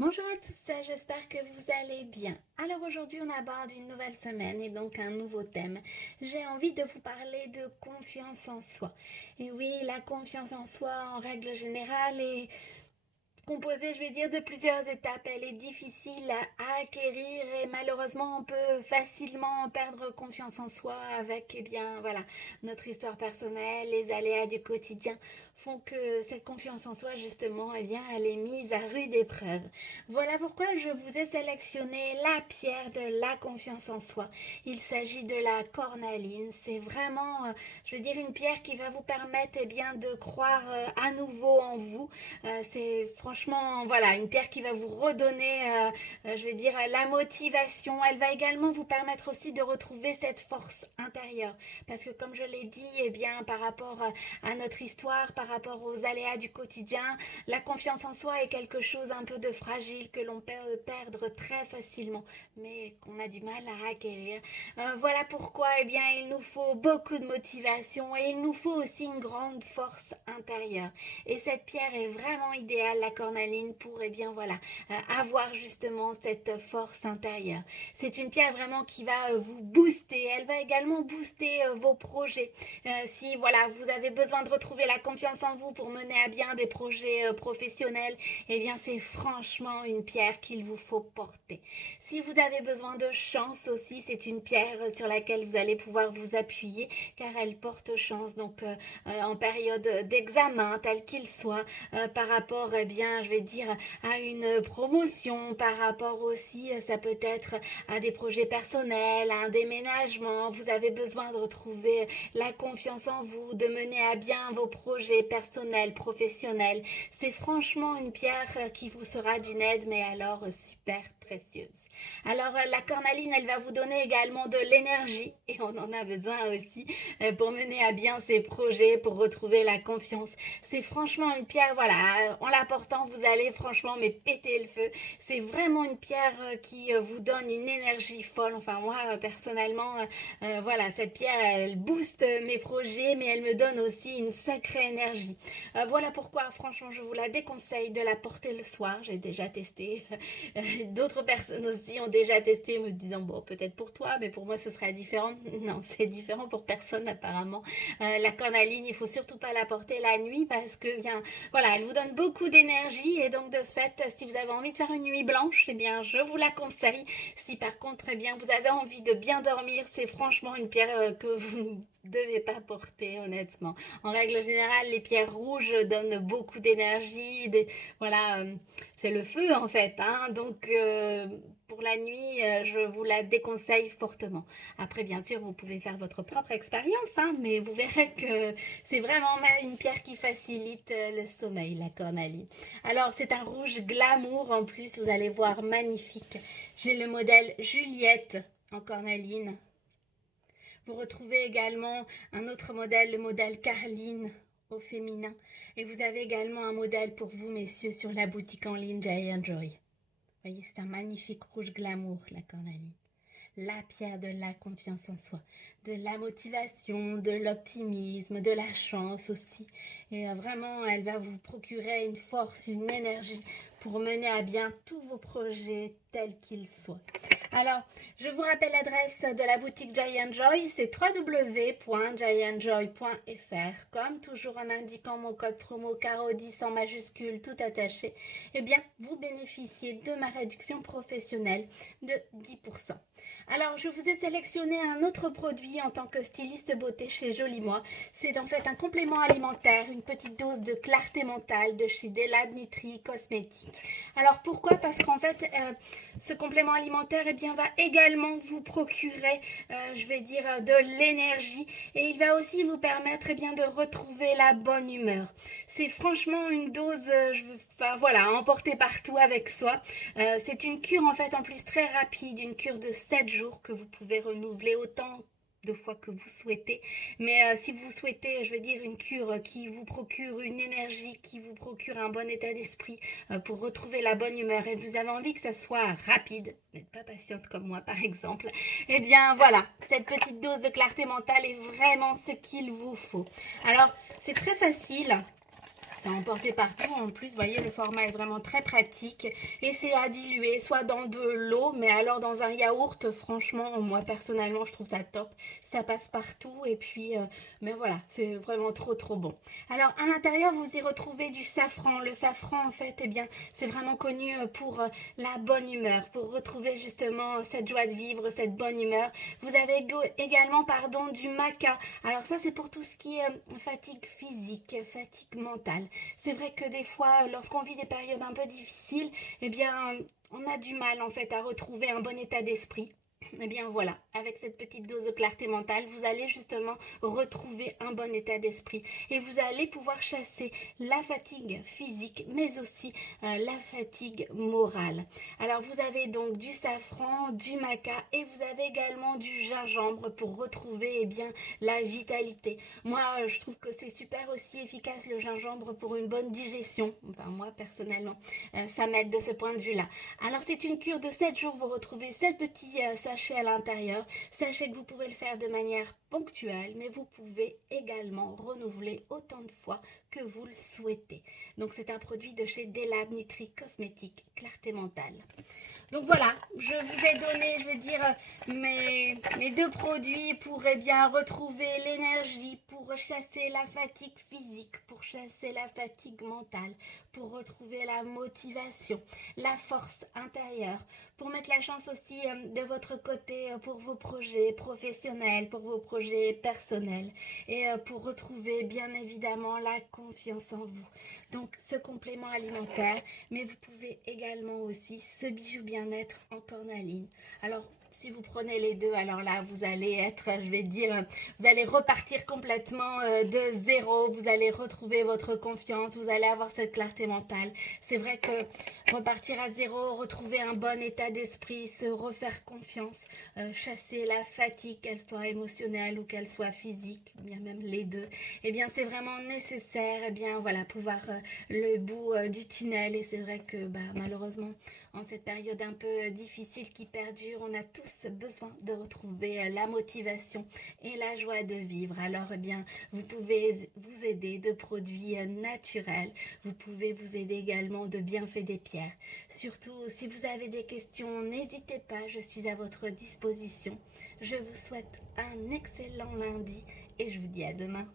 Bonjour à tous, j'espère que vous allez bien. Alors aujourd'hui on aborde une nouvelle semaine et donc un nouveau thème. J'ai envie de vous parler de confiance en soi. Et oui, la confiance en soi en règle générale est composée, je vais dire, de plusieurs étapes. Elle est difficile à acquérir et malheureusement on peut facilement perdre confiance en soi avec, eh bien voilà, notre histoire personnelle, les aléas du quotidien font que cette confiance en soi justement, eh bien, elle est mise à rude épreuve. Voilà pourquoi je vous ai sélectionné la pierre de la confiance en soi. Il s'agit de la cornaline. C'est vraiment, je veux dire, une pierre qui va vous permettre, eh bien, de croire à nouveau en vous. C'est franchement, voilà, une pierre qui va vous redonner, je vais dire, la motivation. Elle va également vous permettre aussi de retrouver cette force intérieure. Parce que comme je l'ai dit, eh bien, par rapport à notre histoire, par rapport aux aléas du quotidien, la confiance en soi est quelque chose un peu de fragile que l'on peut perdre très facilement, mais qu'on a du mal à acquérir. Voilà pourquoi, eh bien, il nous faut beaucoup de motivation et il nous faut aussi une grande force intérieure. Et cette pierre est vraiment idéale, la cornaline, pour, eh bien, voilà, avoir justement cette force intérieure. C'est une pierre vraiment qui va vous booster. Elle va également booster vos projets. Si voilà, vous avez besoin de retrouver la confiance en vous pour mener à bien des projets professionnels, eh bien c'est franchement une pierre qu'il vous faut porter. Si vous avez besoin de chance aussi, c'est une pierre sur laquelle vous allez pouvoir vous appuyer car elle porte chance. Donc en période d'examen, tel qu'il soit, par rapport, eh bien, je vais dire, à une promotion, par rapport aussi, ça peut être à des projets personnels, à un déménagement, vous avez besoin de retrouver la confiance en vous, de mener à bien vos projets personnels, professionnels. C'est franchement une pierre qui vous sera d'une aide, mais alors super précieuse. Alors la cornaline, elle va vous donner également de l'énergie et on en a besoin aussi pour mener à bien ces projets, pour retrouver la confiance. C'est franchement une pierre, voilà, en la portant, vous allez franchement mais péter le feu. C'est vraiment une pierre qui vous donne une énergie folle. Enfin moi personnellement, voilà, cette pierre, elle booste mes projets, mais elle me donne aussi une sacrée énergie. Voilà pourquoi, franchement, je vous la déconseille de la porter le soir. J'ai déjà testé. D'autres personnes aussi ont déjà testé, me disant, bon, peut-être pour toi, mais pour moi, ce sera différent. Non, c'est différent pour personne, apparemment. La cornaline, il faut surtout pas la porter la nuit parce que, bien, voilà, elle vous donne beaucoup d'énergie et donc, de ce fait, si vous avez envie de faire une nuit blanche, eh bien, je vous la conseille. Si par contre, eh bien, vous avez envie de bien dormir, c'est franchement une pierre que vous ne devez pas porter, honnêtement. En règle générale, les pierres rouges donnent beaucoup d'énergie. Voilà, c'est le feu en fait. Hein, donc, pour la nuit, je vous la déconseille fortement. Après, bien sûr, vous pouvez faire votre propre expérience, hein, mais vous verrez que c'est vraiment une pierre qui facilite le sommeil, la cornaline. Alors, c'est un rouge glamour en plus, vous allez voir, magnifique. J'ai le modèle Juliette en cornaline. Vous retrouvez également un autre modèle, le modèle Carline au féminin. Et vous avez également un modèle pour vous, messieurs, sur la boutique en ligne Giant Joy. Vous voyez, c'est un magnifique rouge glamour, la cornaline. La pierre de la confiance en soi, de la motivation, de l'optimisme, de la chance aussi. Et vraiment, elle va vous procurer une force, une énergie pour mener à bien tous vos projets tels qu'ils soient. Alors, je vous rappelle l'adresse de la boutique Giant Joy, c'est www.giantjoy.fr. Comme toujours en indiquant mon code promo CARO10 en majuscule tout attaché, eh bien, vous bénéficiez de ma réduction professionnelle de 10%. Alors, je vous ai sélectionné un autre produit en tant que styliste beauté chez Jolie Moi. C'est en fait un complément alimentaire, une petite dose de clarté mentale de chez Delab Nutri Cosmétiques. Alors, pourquoi? Parce qu'en fait, ce complément alimentaire, eh bien, va également vous procurer, je vais dire, de l'énergie et il va aussi vous permettre, eh bien, de retrouver la bonne humeur. C'est franchement une dose, enfin voilà, à emporter partout avec soi. C'est une cure en fait en plus très rapide, une cure de 7 jours que vous pouvez renouveler autant de fois que vous souhaitez. Mais si vous souhaitez, je veux dire, une cure qui vous procure une énergie, qui vous procure un bon état d'esprit pour retrouver la bonne humeur et vous avez envie que ça soit rapide, vous n'êtes pas patiente comme moi par exemple, eh bien voilà, cette petite dose de clarté mentale est vraiment ce qu'il vous faut. Alors, c'est très facile. C'est emporté partout. En plus, vous voyez, le format est vraiment très pratique. Et c'est à diluer, soit dans de l'eau, mais alors dans un yaourt, franchement, moi personnellement, je trouve ça top. Ça passe partout. Et puis, mais voilà, c'est vraiment trop, trop bon. Alors, à l'intérieur, vous y retrouvez du safran. Le safran, en fait, eh bien, c'est vraiment connu pour la bonne humeur, pour retrouver justement cette joie de vivre, cette bonne humeur. Vous avez également, pardon, du maca. Alors ça, c'est pour tout ce qui est fatigue physique, fatigue mentale. C'est vrai que des fois, lorsqu'on vit des périodes un peu difficiles, eh bien, on a du mal en fait à retrouver un bon état d'esprit. Eh bien voilà, avec cette petite dose de clarté mentale, vous allez justement retrouver un bon état d'esprit et vous allez pouvoir chasser la fatigue physique mais aussi la fatigue morale. Alors vous avez donc du safran, du maca et vous avez également du gingembre pour retrouver bien la vitalité. Moi je trouve que c'est super aussi efficace le gingembre pour une bonne digestion. Enfin moi personnellement ça m'aide de ce point de vue là. Alors c'est une cure de 7 jours, vous retrouvez 7 petits sachets à l'intérieur. Sachez que vous pouvez le faire de manière ponctuelle, mais vous pouvez également renouveler autant de fois que vous le souhaitez. Donc c'est un produit de chez Delab Nutri Cosmétique Clarté Mentale. Donc voilà, je vous ai donné, je vais dire, mes deux produits pour bien retrouver l'énergie, pour chasser la fatigue physique, pour chasser la fatigue mentale, pour retrouver la motivation, la force intérieure, pour mettre la chance aussi de votre côté pour vos projets professionnels, pour vos projets personnels et pour retrouver bien évidemment la confiance en vous. Donc ce complément alimentaire, mais vous pouvez également aussi ce bijou bien-être en cornaline. Alors si vous prenez les deux, alors là, vous allez être, je vais dire, vous allez repartir complètement de zéro. Vous allez retrouver votre confiance. Vous allez avoir cette clarté mentale. C'est vrai que repartir à zéro, retrouver un bon état d'esprit, se refaire confiance, chasser la fatigue, qu'elle soit émotionnelle ou qu'elle soit physique, bien même les deux, eh bien, c'est vraiment nécessaire, eh bien, voilà, pour voir le bout du tunnel. Et c'est vrai que, malheureusement, en cette période un peu difficile qui perdure, on a tous besoin de retrouver la motivation et la joie de vivre. Alors, eh bien, vous pouvez vous aider de produits naturels. Vous pouvez vous aider également de bienfaits des pierres. Surtout, si vous avez des questions, n'hésitez pas, je suis à votre disposition. Je vous souhaite un excellent lundi et je vous dis à demain.